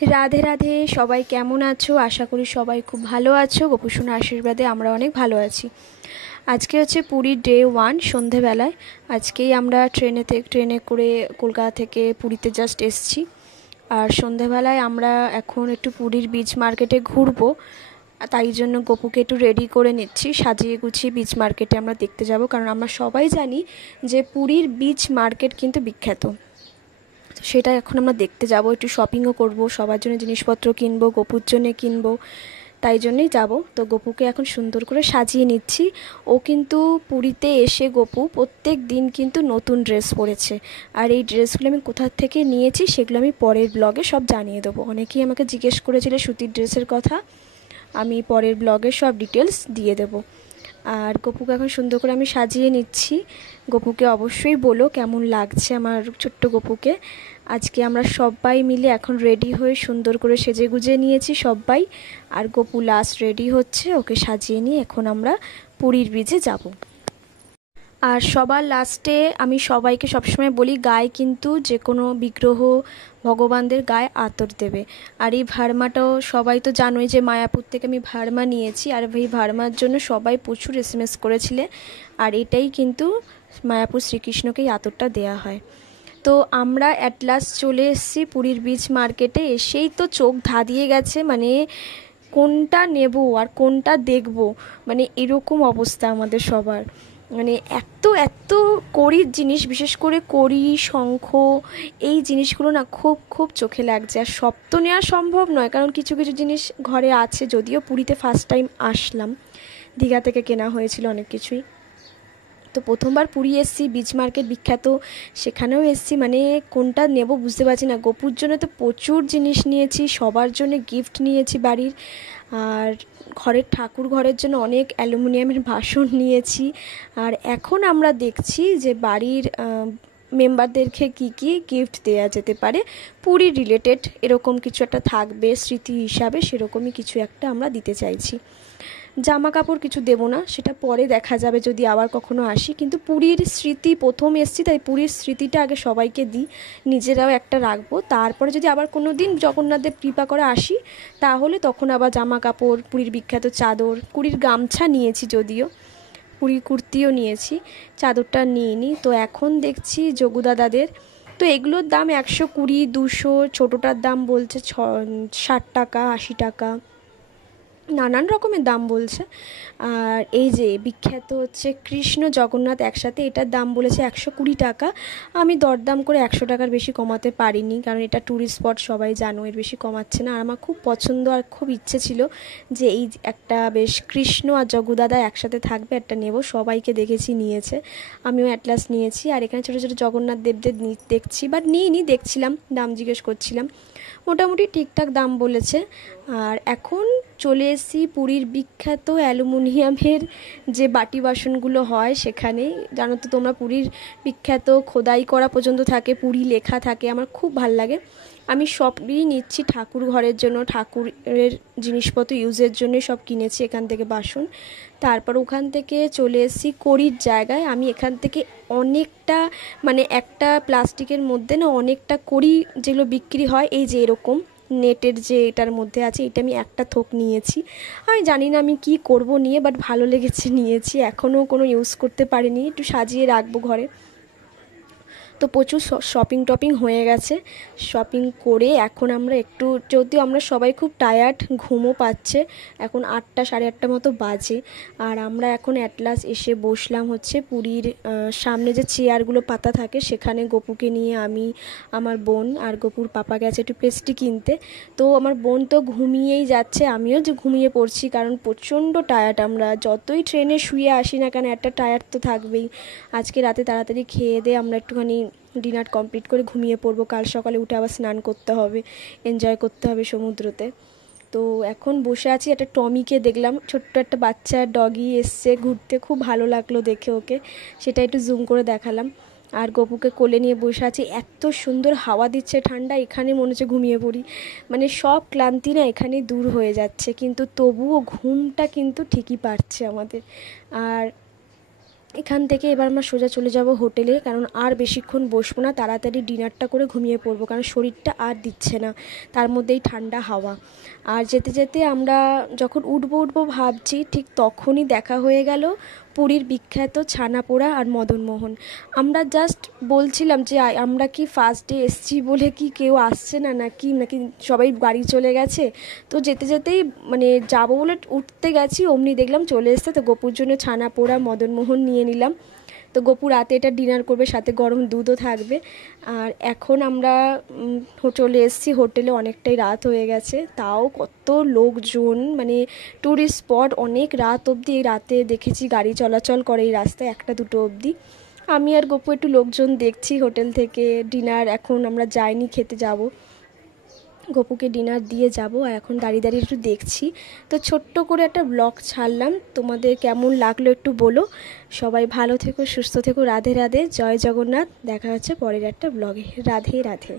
রাধে রাধে, সবাই কেমন আছো? আশা করি সবাই খুব ভালো আছো। গোপুসোনার আশীর্বাদে আমরা অনেক ভালো আছি। আজকে হচ্ছে পুরীর ডে 1 সন্ধেবেলায়। আজকেই আমরা ট্রেনে করে কলকাতা থেকে পুরীতে জাস্ট এসছি। আর সন্ধেবেলায় আমরা এখন একটু পুরীর বিচ মার্কেটে ঘুরবো, তাই জন্য গপুকে একটু রেডি করে নিচ্ছি। সাজিয়ে গুছিয়ে বিচ মার্কেটে আমরা দেখতে যাব, কারণ আমরা সবাই জানি যে পুরীর বিচ মার্কেট কিন্তু বিখ্যাত। সেটা এখন আমরা দেখতে যাব, একটু শপিংও করব, সবার জন্য জিনিসপত্র কিনবো, গপুর জন্য কিনবো, তাই জন্যই যাব। তো গপুকে এখন সুন্দর করে সাজিয়ে নিচ্ছি। ও কিন্তু পুরীতে এসে গপু প্রত্যেক দিন কিন্তু নতুন ড্রেস পরেছে। আর এই ড্রেসগুলো আমি কোথা থেকে নিয়েছি সেগুলো আমি পরের ব্লগে সব জানিয়ে দেবো। অনেকেই আমাকে জিজ্ঞেস করেছিল সুতির ড্রেসের কথা, আমি পরের ব্লগে সব ডিটেলস দিয়ে দেবো। আর গপুকে এখন সুন্দর করে আমি সাজিয়ে নিচ্ছি। গপুকে অবশ্যই বলো কেমন লাগছে আমার ছোট্ট গপুকে। আজকে আমরা সবাই মিলে এখন রেডি হয়ে সুন্দর করে সেজে গুজে নিয়েছি সবাই। আর গপু লাস্ট রেডি হচ্ছে, ওকে সাজিয়ে নিয়ে এখন আমরা পুরীর বিচে যাব। আর সবার লাস্টে আমি সবাইকে সবসময় বলি, গায়ে কিন্তু যে কোনো বিগ্রহ ভগবানদের গায়ে আতর দেবে। আর এই ভার্মাটাও সবাই তো জানোই যে মায়াপুর থেকে আমি ভার্মা নিয়েছি, আর এই ভার্মার জন্য সবাই প্রচুর এসএমএস করেছিলে। আর এটাই কিন্তু মায়াপুর শ্রীকৃষ্ণকে এই আতরটা দেয়া হয়। তো আমরা অ্যাট লাস্ট চলে এসেছি পুরীর বিচ মার্কেটে। এসেই তো চোখ ধাঁধিয়ে গেছে, মানে কোনটা নেব আর কোনটা দেখব, মানে এরকম অবস্থা আমাদের সবার। মানে এত এত কড়ির জিনিস, বিশেষ করে কড়ি, শঙ্খ, এই জিনিসগুলো না খুব খুব চোখে লাগছে। আর সব তো নেওয়া সম্ভব নয়, কারণ কিছু কিছু জিনিস ঘরে আছে, যদিও পুরীতে ফার্স্ট টাইম আসলাম, দীঘা থেকে কেনা হয়েছিল অনেক কিছুই। তো প্রথমবার পুরী এসেছি, বিচ মার্কেট বিখ্যাত, সেখানেও এসেছি, মানে কোনটা নেব বুঝতে পারছি না। গপুর জন্য তো প্রচুর জিনিস নিয়েছি, সবার জন্য গিফট নিয়েছি বাড়ির। আর ঘরের ঠাকুর ঘরের জন্য অনেক অ্যালুমিনিয়ামের বাসন নিয়েছি। আর এখন আমরা দেখছি যে বাড়ির মেম্বারদেরকে কী কী গিফট দেওয়া যেতে পারে, পুরী রিলেটেড এরকম কিছু একটা থাকবে স্মৃতি হিসাবে, সেরকমই কিছু একটা আমরা দিতে চাইছি। জামা কাপড় কিছু দেবো না, সেটা পরে দেখা যাবে যদি আবার কখনো আসি। কিন্তু পুরীর স্মৃতি, প্রথম এসছি তাই পুরীর স্মৃতিটা আগে সবাইকে দিই, নিজেরাও একটা রাখবো। তারপরে যদি আবার কোনো দিন জগন্নাথদেব কৃপা করে আসি, তাহলে তখন আবার জামা কাপড়, পুরীর বিখ্যাত চাদর, পুরীর গামছা নিয়েছি, যদিও পুরীর কুর্তিও নিয়েছি, চাদরটা নিইনি। তো এখন দেখছি যোগুদাদাদের, তো এগুলোর দাম 120, 200, ছোটোটার দাম বলছে 60 টাকা, 80 টাকা, নানান রকমের দাম বলছে। আর এই যে বিখ্যাত হচ্ছে কৃষ্ণ জগন্নাথ একসাথে, এটার দাম বলেছে 120 টাকা। আমি দরদাম করে 100 টাকার বেশি কমাতে পারিনি, কারণ এটা ট্যুরিস্ট স্পট, সবাই জানো, এর বেশি কমাচ্ছে না। আর আমার খুব পছন্দ আর খুব ইচ্ছে ছিল যে এই একটা বেশ কৃষ্ণ আর জগুদাদা একসাথে থাকবে, একটা নেব। সবাইকে দেখেছি নিয়েছে, আমিও অ্যাটলাস নিয়েছি। আর এখানে ছোটো ছোটো জগন্নাথ দেবদের দেখছি, বাট নিইনি, দেখছিলাম, দাম জিজ্ঞেস করছিলাম, মোটামুটি ঠিকঠাক দাম বলেছে। আর এখন চলে এসেছি পুরীর বিখ্যাত অ্যালুমিনিয়ামের যে বাটি বাসনগুলো হয় সেখানে। জানো তো তোমরা, পুরীর বিখ্যাত খোদাই করা পর্যন্ত থাকে, পুরী লেখা থাকে, আমার খুব ভাল লাগে। আমি সবই নিচ্ছি ঠাকুর ঘরের জন্য, ঠাকুরের জিনিসপত্র ইউজের জন্য সব কিনেছি এখান থেকে বাসন। তারপর ওখান থেকে চলে এসেছি কড়ির জায়গায়। আমি এখান থেকে অনেকটা, মানে একটা প্লাস্টিকের মধ্যে না অনেকটা কড়ি যেগুলো বিক্রি হয়, এই যে এরকম নেটের যে এটার মধ্যে আছে, এটা আমি একটা থোক নিয়েছি। আমি জানি না আমি কি করব নিয়ে, বাট ভালো লেগেছে নিয়েছি। এখনও কোনো ইউজ করতে পারিনি, একটু সাজিয়ে রাখবো ঘরে। তো প্রচুর শপিং টপিং হয়ে গেছে। শপিং করে এখন আমরা একটু, যদিও আমরা সবাই খুব টায়ার্ড, ঘুমও পাচ্ছে, এখন 8টা, সাড়ে 8টা মতো বাজে। আর আমরা এখন অ্যাটলাস এসে বসলাম হচ্ছে পুরীর সামনে যে চেয়ারগুলো পাতা থাকে সেখানে। গপুকে নিয়ে আমি, আমার বোন আর গপুর পাপা গেছে একটু পেস্ট্রি কিনতে। তো আমার বোন তো ঘুমিয়েই যাচ্ছে, আমিও যে ঘুমিয়ে পড়ছি, কারণ প্রচণ্ড টায়ার্ড। আমরা যতই ট্রেনে শুয়ে আসি না কেন, একটা টায়ার্ড তো থাকবেই। আজকে রাতে তাড়াতাড়ি খেয়ে দিয়ে আমরা একটুখানি ডিনার কমপ্লিট করে ঘুমিয়ে পড়বো, কাল সকালে উঠে আবার স্নান করতে হবে, এনজয় করতে হবে সমুদ্রতে। তো এখন বসে আছি, একটা টমিকে দেখলাম, ছোট্ট একটা বাচ্চা ডগি এসছে ঘুরতে, খুব ভালো লাগলো দেখে ওকে, সেটা একটু জুম করে দেখালাম। আর গপুকে কোলে নিয়ে বসে আছি, এত সুন্দর হাওয়া দিচ্ছে ঠান্ডা, এখানে মনে হচ্ছে ঘুমিয়ে পড়ি, মানে সব ক্লান্তি না এখানেই দূর হয়ে যাচ্ছে। কিন্তু তবুও ঘুমটা কিন্তু ঠিকই পাচ্ছে আমাদের। আর এখান থেকে এবার আমরা সোজা চলে যাব হোটেলে, কারণ আর বেশিক্ষণ বসবো না, তাড়াতাড়ি ডিনারটা করে ঘুমিয়ে পড়বো, কারণ শরীরটা আর দিচ্ছে না, তার মধ্যেই ঠান্ডা হাওয়া। আর যেতে যেতে আমরা যখন উঠবো ভাবছি, ঠিক তখনই দেখা হয়ে গেল পুরীর বিখ্যাত ছানাপোড়া আর মদনমোহন। আমরা জাস্ট বলছিলাম যে আমরা কি ফার্স্ট ডে এসছি বলে কি কেউ আসছে না, নাকি নাকি সবাই বাড়ি চলে গেছে। তো যেতে যেতেই মানে যাবো বলে উঠতে গেছি, অমনি দেখলাম চলে এসছে। তো গপুর জন্য ছানাপোড়া মদনমোহন নিয়ে নিলাম। তো গপু রাতে এটা ডিনার করবে, সাথে গরম দুধও থাকবে। আর এখন আমরা চলে এসেছি হোটেলে, অনেকটাই রাত হয়ে গেছে, তাও কত লোকজন, মানে ট্যুরিস্ট স্পট অনেক রাত অবধি। এই রাতে দেখেছি গাড়ি চলাচল করে এই রাস্তায় 1-2 অবধি। আমি আর গপু একটু লোকজন দেখছি হোটেল থেকে। ডিনার এখন আমরা যাইনি, খেতে যাব, গপুকে ডিনার দিয়ে যাব। আর এখন দাঁড়িয়ে দাঁড়িয়ে একটু দেখছি। তো ছোট্ট করে একটা ব্লগ ছাড়লাম, তোমাদের কেমন লাগলো একটু বলো। সবাই ভালো থেকো, সুস্থ থেকো, রাধে রাধে, জয় জগন্নাথ। দেখা হচ্ছে পরের একটা ব্লগে। রাধে রাধে।